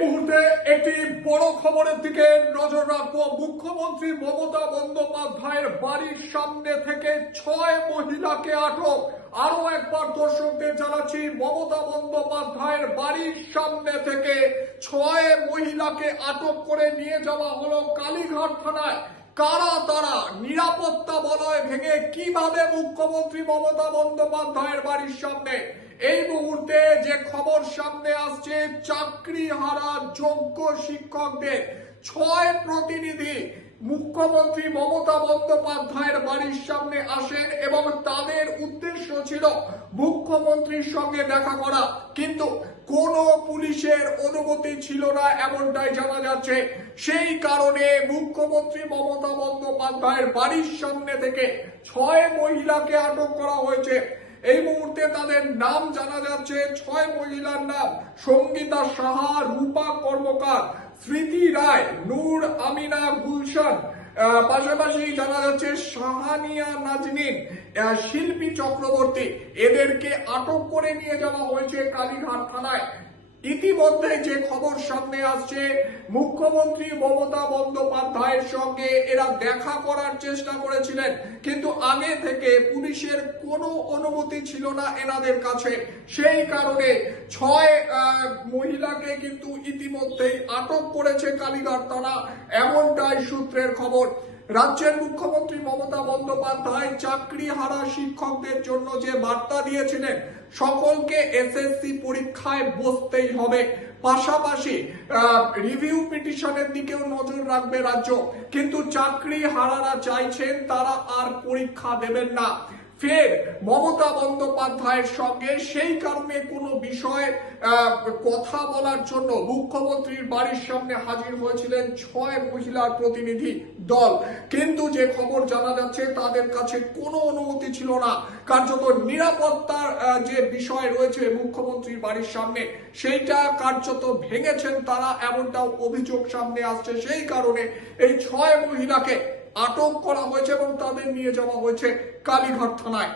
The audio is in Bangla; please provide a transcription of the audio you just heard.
মুহূর্তে একটি বড় খবরের দিকে নজর রাখব মুখ্যমন্ত্রী মমতা বন্দ্যোপাধ্যায়ের বাড়ির সামনে থেকে ছয় মহিলাকে আটক আরও একবার দর্শকদের জানাচ্ছি, মমতা বন্দ্যোপাধ্যায়ের বাড়ির সামনে থেকে ছয় মহিলাকে আটক করে নিয়ে যাওয়া হলো কালীঘাট থানায়। কারা তারা? নিরাপত্তা বলয় ভেঙে কীভাবে মুখ্যমন্ত্রী মমতা বন্দ্যোপাধ্যায়ের বাড়ির সামনে? এই মুহূর্তে যে খবর সামনে আসছে চাকরি হারা যোগ্য শিক্ষকদের। ছয় প্রতিনিধি মুখ্যমন্ত্রী মমতা বন্দ্যোপাধ্যায়ের বাড়ির সামনে আসেন এবং তাদের উদ্দেশ্য ছিল মুখ্যমন্ত্রীর সঙ্গে দেখা করা। কিন্তু কোনো পুলিশের অনুমতি ছিল না এমনটাই জানা যাচ্ছে। সেই কারণে মুখ্যমন্ত্রী মমতা বন্দ্যোপাধ্যায়ের বাড়ির সামনে থেকে ছয় মহিলাকে আটক করা হয়েছে। এই মুহূর্তে তাদের নাম জানা যাচ্ছে ছয় মহিলার নাম। সঙ্গীতা সাহা, রূপা কর্মকার, স্মৃতি রায়, নূর আমিনা গুলশান। পাশাপাশি জানা যাচ্ছে সাহানিয়া নাজনীন শিল্পী চক্রবর্তী। এদেরকে আটক করে নিয়ে যাওয়া হয়েছে কালীঘাট থানায়। ইতিমধ্যে যে খবর সামনে আসছে, মুখ্যমন্ত্রী মমতা বন্দ্যোপাধ্যায়ের সঙ্গে এরা দেখা করার চেষ্টা করেছিলেন। কিন্তু আগে থেকে পুলিশের কোনো অনুমতি ছিল না এনাদের কাছে। সেই কারণে ছয় মহিলাকে কিন্তু ইতিমধ্যেই আটক করেছে কালীঘাট থানা। এমনটাই সূত্রের খবর। রাজ্যের মুখ্যমন্ত্রী মমতা বন্দ্যোপাধ্যায় চাকরি হারা শিক্ষকদের জন্য যে বার্তা দিয়েছিলেন, সকলকে এসএসসি পরীক্ষায় বসতেই হবে। পাশাপাশি রিভিউ পিটিশনের দিকেও নজর রাখবে রাজ্য। কিন্তু চাকরি হারারা চাইছেন, তারা আর পরীক্ষা দেবেন না। ফের মমতা বন্দ্যোপাধ্যায়ের সঙ্গে সেই কারণে কোনো বিষয়ে কথা বলার জন্য মুখ্যমন্ত্রীর বাড়ির সামনে হাজির হয়েছিলেন ছয় মহিলার প্রতিনিধি দল। কিন্তু যে খবর জানা যাচ্ছে, তাদের কাছে কোনো অনুমতি ছিল না। কার্যত নিরাপত্তার যে বিষয় রয়েছে মুখ্যমন্ত্রীর বাড়ির সামনে, সেইটা কার্যত ভেঙেছেন তারা, এমনটাও অভিযোগ সামনে আসছে। সেই কারণে এই ছয় মহিলাকে আটক করা হয়েছে এবং তাদের নিয়ে যাওয়া হয়েছে কালীঘাট থানায়।